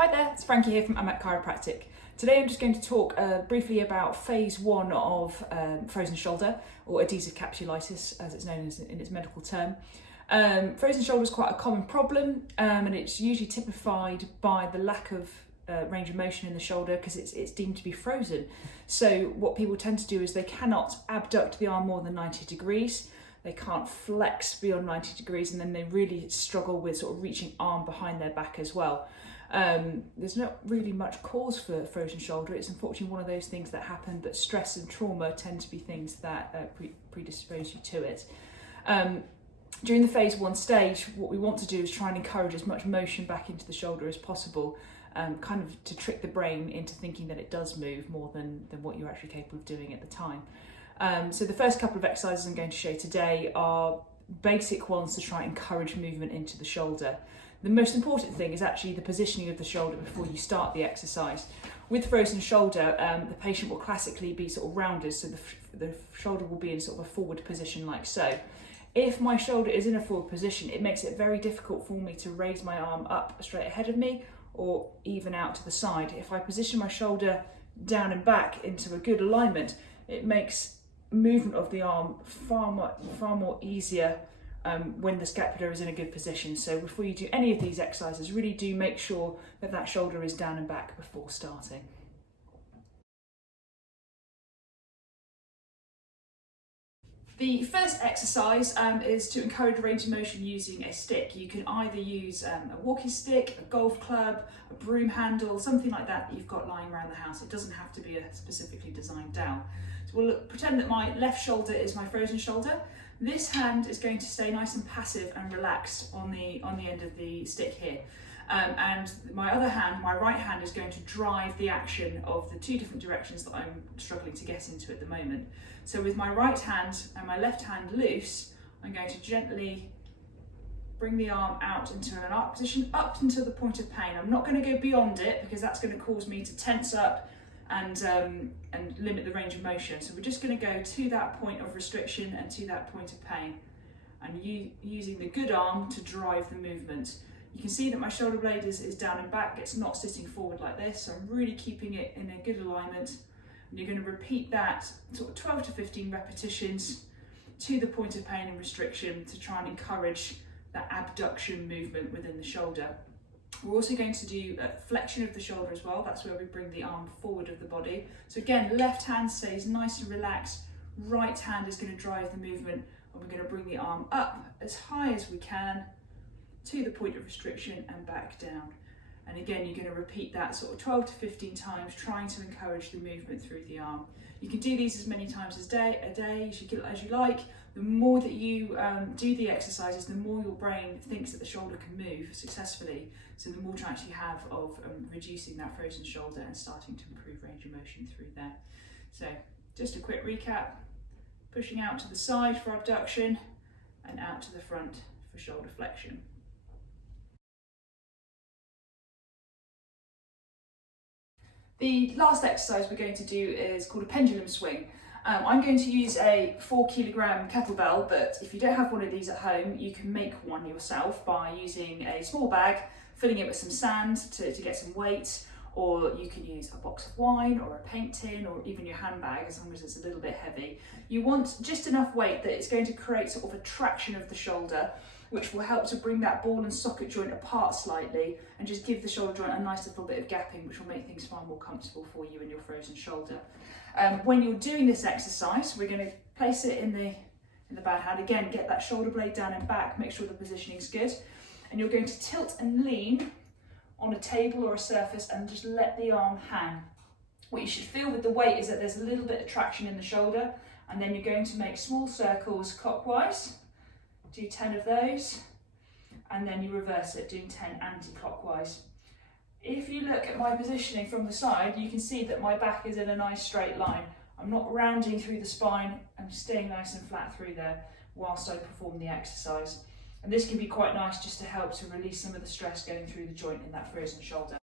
Hi there, it's Frankie here from AMAC Chiropractic. Today I'm just going to talk briefly about phase one of frozen shoulder, or adhesive capsulitis as it's known as in its medical term. Frozen shoulder is quite a common problem and it's usually typified by the lack of range of motion in the shoulder because it's deemed to be frozen. So what people tend to do is they cannot abduct the arm more than 90 degrees. They can't flex beyond 90 degrees, and then they really struggle with sort of reaching arm behind their back as well. There's not really much cause for frozen shoulder. It's unfortunately one of those things that happen, but stress and trauma tend to be things that predispose you to it. During the phase one stage, what we want to do is try and encourage as much motion back into the shoulder as possible, kind of to trick the brain into thinking that it does move more than what you're actually capable of doing at the time. So the first couple of exercises I'm going to show today are basic ones to try and encourage movement into the shoulder. The most important thing is actually the positioning of the shoulder before you start the exercise. With frozen shoulder, the patient will classically be sort of rounded, so the shoulder will be in sort of a forward position like so. If my shoulder is in a forward position, it makes it very difficult for me to raise my arm up straight ahead of me or even out to the side. If I position my shoulder down and back into a good alignment, it makes movement of the arm far more easier when the scapula is in a good position. So before you do any of these exercises, really do make sure that that shoulder is down and back before starting. The first exercise is to encourage range of motion using a stick. You can either use a walking stick, a golf club, a broom handle, something like that you've got lying around the house. It doesn't have to be a specifically designed dowel. So we'll pretend that my left shoulder is my frozen shoulder. This hand is going to stay nice and passive and relaxed on the end of the stick here. And my other hand, my right hand, is going to drive the action of the two different directions that I'm struggling to get into at the moment. So with my right hand and my left hand loose, I'm going to gently bring the arm out into an arc position up until the point of pain. I'm not going to go beyond it because that's going to cause me to tense up and limit the range of motion. So we're just going to go to that point of restriction and to that point of pain, and using the good arm to drive the movement. You can see that my shoulder blade is down and back, it's not sitting forward like this, so I'm really keeping it in a good alignment. And you're going to repeat that sort of 12 to 15 repetitions to the point of pain and restriction to try and encourage that abduction movement within the shoulder. We're also going to do a flexion of the shoulder as well. That's where we bring the arm forward of the body. So again, left hand stays nice and relaxed, right hand is going to drive the movement, and we're going to bring the arm up as high as we can to the point of restriction and back down. And again, you're going to repeat that sort of 12 to 15 times, trying to encourage the movement through the arm. You can do these as many times a day as you like. The more that you do the exercises, the more your brain thinks that the shoulder can move successfully. So the more chance you have of reducing that frozen shoulder and starting to improve range of motion through there. So just a quick recap: pushing out to the side for abduction and out to the front for shoulder flexion. The last exercise we're going to do is called a pendulum swing. I'm going to use a 4 kilogram kettlebell, but if you don't have one of these at home, you can make one yourself by using a small bag, filling it with some sand to get some weight, or you can use a box of wine or a paint tin or even your handbag, as long as it's a little bit heavy. You want just enough weight that it's going to create sort of a traction of the shoulder, which will help to bring that ball and socket joint apart slightly and just give the shoulder joint a nice little bit of gapping, which will make things far more comfortable for you and your frozen shoulder. When you're doing this exercise, we're going to place it in the bad hand. Again, get that shoulder blade down and back, make sure the positioning is good. And you're going to tilt and lean on a table or a surface and just let the arm hang. What you should feel with the weight is that there's a little bit of traction in the shoulder, and then you're going to make small circles clockwise. Do 10 of those, and then you reverse it, doing 10 anti-clockwise. If you look at my positioning from the side, you can see that my back is in a nice straight line. I'm not rounding through the spine, I'm staying nice and flat through there whilst I perform the exercise. And this can be quite nice just to help to release some of the stress going through the joint in that frozen shoulder.